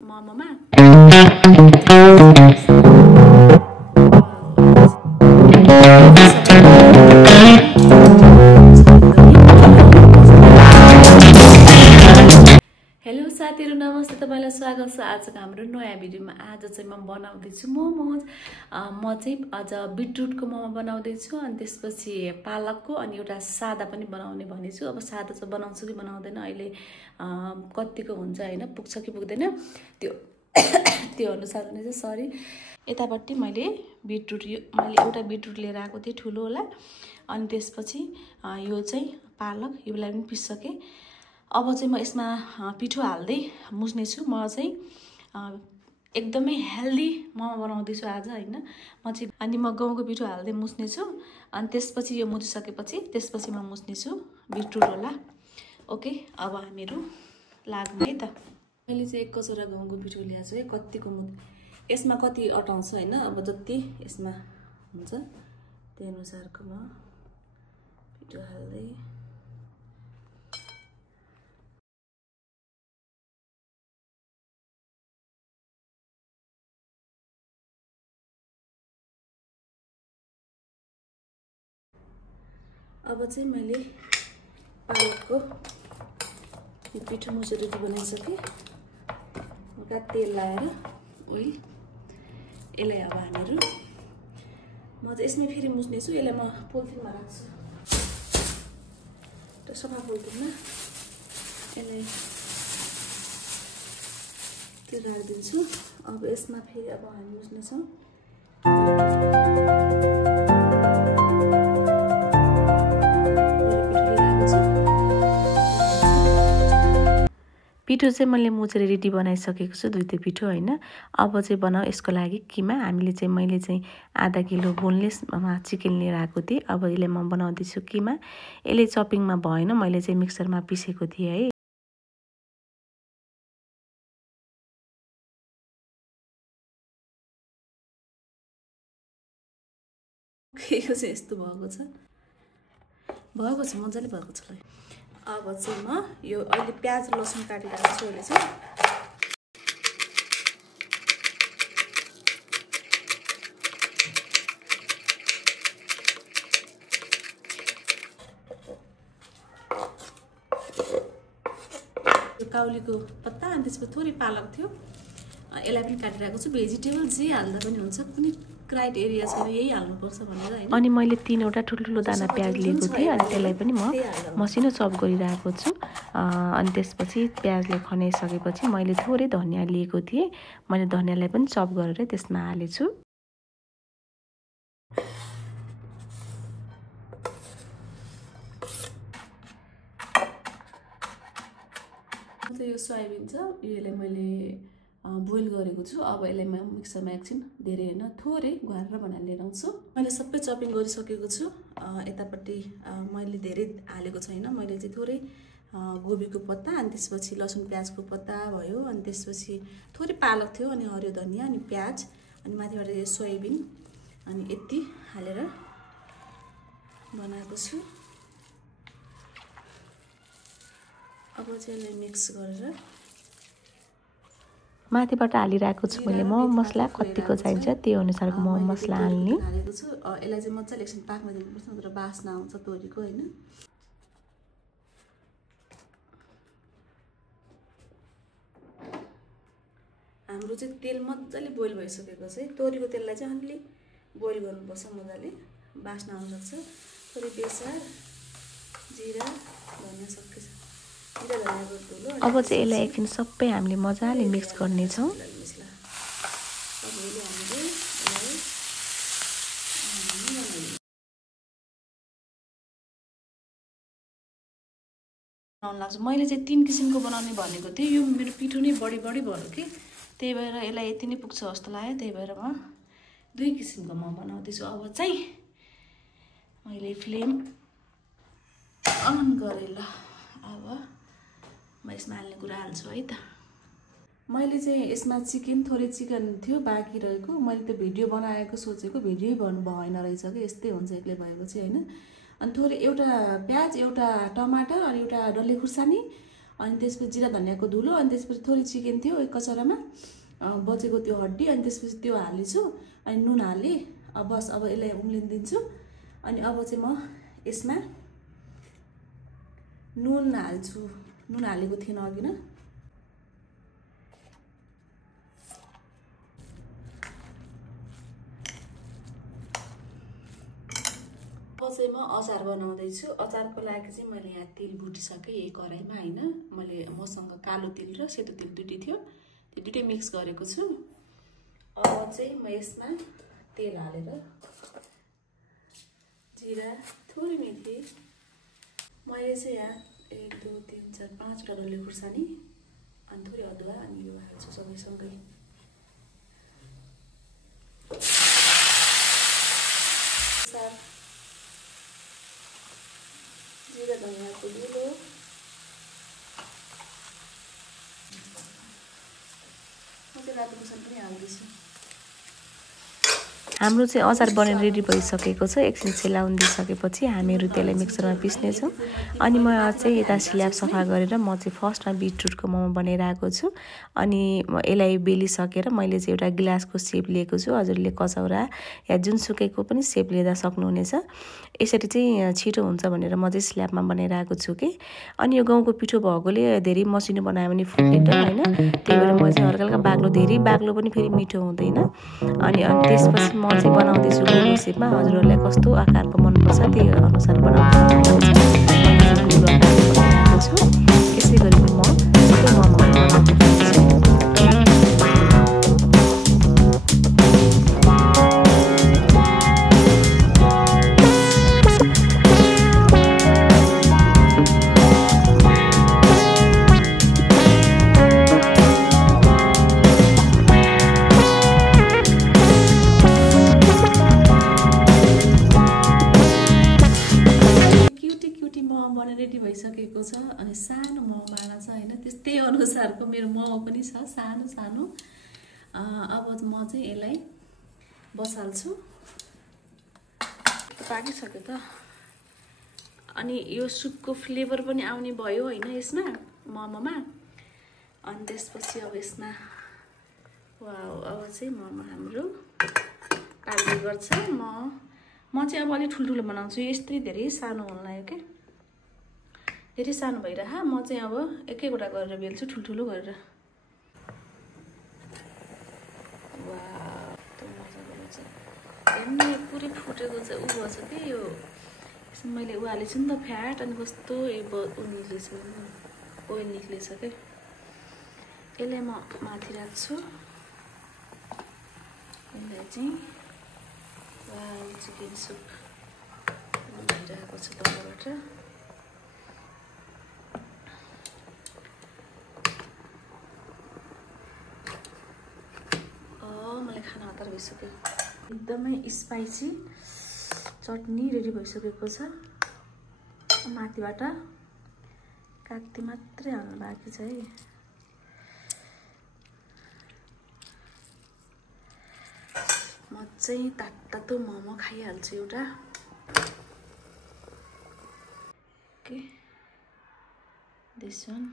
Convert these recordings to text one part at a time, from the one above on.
मोमोमा hello साथीहरु नमस्ते तपाईलाई स्वागत छ आजको हाम्रो नयाँ भिडियोमा। आज चाहिँ म बनाउँदै छु मोमोज। म चाहिँ अझ बिटरुटको मोमो बनाउँदै छु अनि त्यसपछि पालकको अनि एउटा सादा पनि बनाउने भनेछु। अब सादा चाहिँ बनाउँछु कि बनाउँदैन अहिले कतिको हुन्छ हैन, पुग्छ कि पुग्दैन त्यो त्यो अनुसार नै चाहिँ सरी। यतापट्टि मैले एउटा बिटरुट लिएर आएको थिएँ ठुलो होला, अनि त्यसपछि यो चाहिँ पालक योलाई पनि पिसिसके। अब चाहिँ म यसमा पिठो हाल्दै मुस्ने छु। म चाहिँ एकदमै हेल्दी मोमो बनाउँदै छु आज हैन। अनि म गहुँको पिठो हाल्दै मुस्ने छु अनि त्यसपछि यो मुछिसकेपछि त्यसपछि म मुस्ने छु बिटरुट होला। ओके, अब हामीहरु लागौँ है त। मैले चाहिँ एक कचौरा गहुँको पिठो ल्याएको छु है। कतिको यसमा कति अटाउँछ हैन, अब जति यसमा हुन्छ त्यही अनुसारको म पिठो हाल्दै अब चाहिँ मैले पालकको पिठो मुछेर बनाइसकेँ। हल्का तेल लाएर ओइल यसलाई अब हामीहरु म चाहिँ यसमै फेरि मुछ्ने छु। यसलाई म पोलिथिनमा राख्छु, त्यो सफा पोलिथिनमा यसलाई त्यो राखिदिन्छु। अब यसमा फेरि अब हामी मुछ्ने छौँ। पिठो चाहिँ मैले मुछेर रेडी बनाइसकेको छु, दुईटै पिठो हैन। अब चाहिँ बनाऊ यसको लागि किमा। मैले चाहिँ आधा किलो बोनलेसमा चिकन लिएर आएको थिएँ। अब यसले म बनाउँदैछु किमा। यसले चपिङमा भएन, मैले चाहिँ मिक्सरमा पिसेको थिएँ है। यो चाहिँ यस्तो भएको छ मजाले भएको छ। अब चाहिँ म यो अहिले प्याज र लसुन काटिरहेको छु। अहिले चाहिँ काउलीको पत्ता अनि त्यसपछि थोरै पालक थियो, यसलाई पनि काटिरहेको छु। भेजिटेबल जे हाल्दा पनि हुन्छ, कुनै क्राइटेरिया छैन यही हाल्नुपर्छ भनेर हैन। अनि मैले 3वटा ठुल्ठुलो दाना प्याज लिएको थिएँ अनि त्यसलाई पनि म मसिनो चप गरिरहेको छु। अनि त्यसपछि प्याजले खनाइसकेपछि मैले थोरै धनिया लिएको थिएँ। मैले धनियालाई पनि चप गरेर त्यसमा हालेछु। यो सोयाबिन छ, यसलाई मैले बोइल गरेको छु। अब यसलाई म मिक्सरमा एकछिन धेरै हैन थोरै घोरेर बनाएर लिएर आउँछु। मैले सबै चपिङ गरिसकेको छु। यतापट्टि मैले धेरै हालेको छैन, मैले चाहिँ थोरै गोबीको पत्ता अनि त्यसपछि लसुन प्याजको पत्ता भयो, अनि त्यसपछि थोरै पालक थियो, अनि हरियो धनिया अनि प्याज अनि माथिबाट यो सोयाबिन अनि यति हालेर बनाएको छु। अब चाहिँ यसलाई मिक्स गरेर माथिबाट हालिरहेको छु मैले मोमो मसला। कतिको चाहिन्छ त्यो अनुसारको मोमो मसला हाल्ने हालेको छु। यसलाई चाहिँ मजाले एकछिन पाक्न दिनुपर्छ, नत्र बास्ना आउँछ तोरीको हैन। हाम्रो चाहिँ तेल मजाले बोइल भइसकेको छ है। तोरीको तेललाई चाहिँ अलि बोइल गर्नुपर्छ, मजाले बास्ना आउन सक्छ। थोरै बेसार जिरा धनिया सबै छ। अब चाहिँ यसलाई एकछिन सबै हामीले मजाले मिक्स गर्नेछौँ। मैले चाहिँ 3 किसिमको बनाउने भनेको थिएँ। यो मेरो पिठो नै बढी भयो कि, त्यही भएर यसलाई यति नै पुग्छ जस्तो लाग्यो। त्यही भएर म 2 किसिमको म बनाउँदैछु। अब चाहिँ मैले फ्लेम अन गरेँ ल। अब म यसमा हाल्ने कुरा हाल्छु है त। मैले चाहिँ यसमा थोरै चिकन थियो बाँकी रहेको। मैले त्यो भिडियो बनाएको सोचेको भिडियो भएन रहेछ कि, यस्तै हुन्छ एक्लै भएपछि हैन। अनि थोरै एउटा प्याज, एउटा टमाटर अनि एउटा डल्ले खुर्सानी अनि त्यसपछि जिरा धनियाँको धुलो, अनि त्यसपछि थोरै चिकन थियो एक कचौरामा बचेको त्यो हड्डी, अनि त्यसपछि त्यो हालेछु अनि नुन हालेँ। बस अब यसलाई उम्लिन दिन्छु। अनि अब चाहिँ म यसमा नुन हाल्छु। नुन हालेको थिएन अघि न। अब चाहिँ म अचार बनाउँदैछु। अचारको लागि चाहिँ मैले यहाँ तेल भुटिसकेँ यही कराईमा हैन। मैले मसँग कालो तिल र सेतो तिल दुईटै थियो, त्यो दुईटै मिक्स गरेको छु। अब चाहिँ म यसमा तेल हालेर जिरा, थोरै मेथी, मैले चाहिँ यहाँ 1 2 3 4 5 वटा डल्ले खुर्सानी अनि थोरै अदुवा अनि यो हाल्छु सँगै। जिरा धनियाँको धुलो, म चाहिँ रातो खुर्सानी पनि हाल्दैछु। हाम्रो चाहिँ अचार बनेर रेडी भइसकेको छ। एकछिन सेलाउन दिइसकेपछि हामीहरू त्यसलाई मिक्सरमा पिस्नेछौँ। अनि म चाहिँ यता स्ल्याब सफा गरेर म चाहिँ फर्स्टमा बिटरुटको मोमो बनाइरहेको छु। अनि यसलाई बेलिसकेर मैले चाहिँ एउटा गिलासको सेप लिएको छु। हजुरले कचौरा या जुनसुकैको पनि सेप लिँदा सक्नुहुनेछ। यसरी चाहिँ छिटो हुन्छ भनेर म चाहिँ स्ल्याबमा बनाइरहेको छु कि। अनि यो गहुँको पिठो भएकोले धेरै मसिनो बनायो भने फुट्ने त हैन, त्यही भएर म चाहिँ हल्का हल्का बाग्लो, धेरै बाग्लो पनि फेरि मिठो हुँदैन। अनि त्यसपछि म चाहिँ बनाउँदैछु गोलो सेपमा। हजुरहरूलाई कस्तो आकारको मनपर्छ त्यही अनुसार बनाउन सक्नुहुन्छ। मैले गोलो आकारको बनाइरहेको छु। यसै गरी म सबै मोमोहरू बनाउँदै जान्छु। रेडी भइसकेको छ। अनि सानो मोमो बाना छ हैन, त्यस्तै अनुसारको मेरो मोमो पनि छ सानो सानो। अब म चाहिँ यसलाई बसाल्छु। पाकिसक्यो त। अनि यो सुपको फ्लेभर पनि आउने भयो हैन यसमा मोमोमा। अनि त्यसपछि अब यसमा वाउ, अब चाहिँ मोमो हाम्रो पाल्दै गर्छ। म चाहिँ अब अलि ठुल्ठुलो बनाउँछु। यस्तै धेरै सानो हुन लाग्यो के, धेरै सानो भइरह। म चाहिँ अब एकैवटा गरेर बेल्छु ठुल्ठुलो गरेर। वाह, कस्तो मजाको रहेछ। हेर्नु पुरै फुटेको छ, उ भएछ कि यो। यसमा मैले उ हालेछु नि त फ्याट, अनि कस्तो उ निक्लेछ, ओइल निक्लेछ के। यसलाई म माथि राख्छु। यसलाई चाहिँ वाउ, चिकन सुप भइरहेको छ तलबाट। मलाई खाना हतार भइसक्यो। एकदमै स्पाइसी चटनी रेडी भइसकेको छ। माथिबाट काट्ती मात्रै हाल्नु बाँकी छ है। म चाहिँ तातो मोमो खाइहाल्छु एउटा। Okay, this one.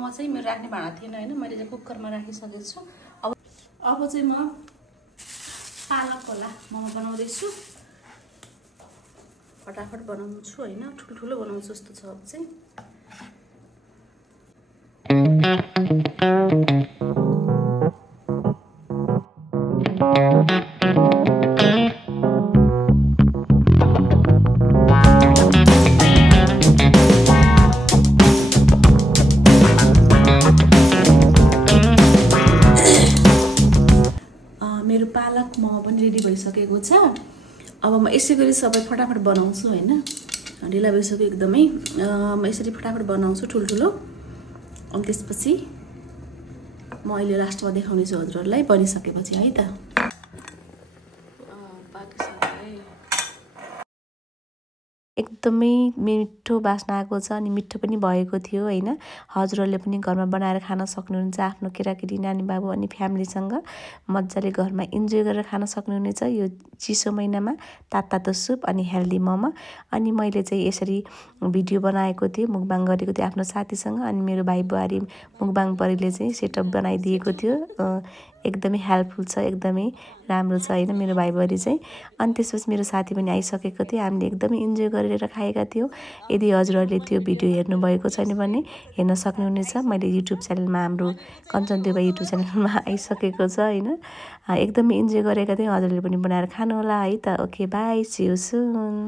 म चाहिँ मेरो राख्ने भाँडा थिएन हैन, मैले चाहिँ कुकरमा राखिसकेको छु। अब चाहिँ म पालक होला मोमो बनाउँदैछु। फटाफट बनाउँछु हैन, ठुल्ठुलो बनाउँछु जस्तो छ अब चाहिँ। मेरो पालक मोमो पनि रेडी भइसकेको छ। अब म यसै गरी सबै फटाफट बनाउँछु हैन, ढिला भइसक्यो एकदमै। म यसरी फटाफट बनाउँछु ठुल्ठुलो। अनि त्यसपछि म अहिले लास्टमा देखाउनेछु हजुरहरूलाई बनिसकेपछि है त। एकदमै मिठो बास्ना आएको छ अनि मिठो पनि भएको थियो हैन। हजुरहरूले पनि घरमा बनाएर खान सक्नुहुन्छ। आफ्नो केटाकेटी नानी बाबु अनि फ्यामिलीसँग मजाले घरमा इन्जोय गरेर खान सक्नुहुनेछ यो चिसो महिनामा तातो सुप अनि हेल्दी मोमो। अनि मैले चाहिँ यसरी भिडियो बनाएको थिएँ, मुकबाङ गरेको थिएँ आफ्नो साथीसँग अनि मेरो भाइ बुहारी मुकबाङ परीले चाहिँ सेटअप बनाइदिएको थियो। एकदमै हेल्पफुल छ, एकदमै राम्रो छ हैन मेरो भाइ बुहारी चाहिँ। अनि त्यसपछि मेरो साथी पनि आइसकेको थियो, हामीले एकदमै इन्जोय गरेर खाएका थियौँ। यदि हजुरहरूले त्यो भिडियो हेर्नुभएको छैन भने हेर्न सक्नुहुनेछ। मैले युट्युब च्यानलमा हाम्रो कञ्चन देउवा युट्युब च्यानलमा आइसकेको छ हैन। एकदमै इन्जोय गरेका थियौँ। हजुरहरूले पनि बनाएर खानुहोला है त। Okay bye, see you soon.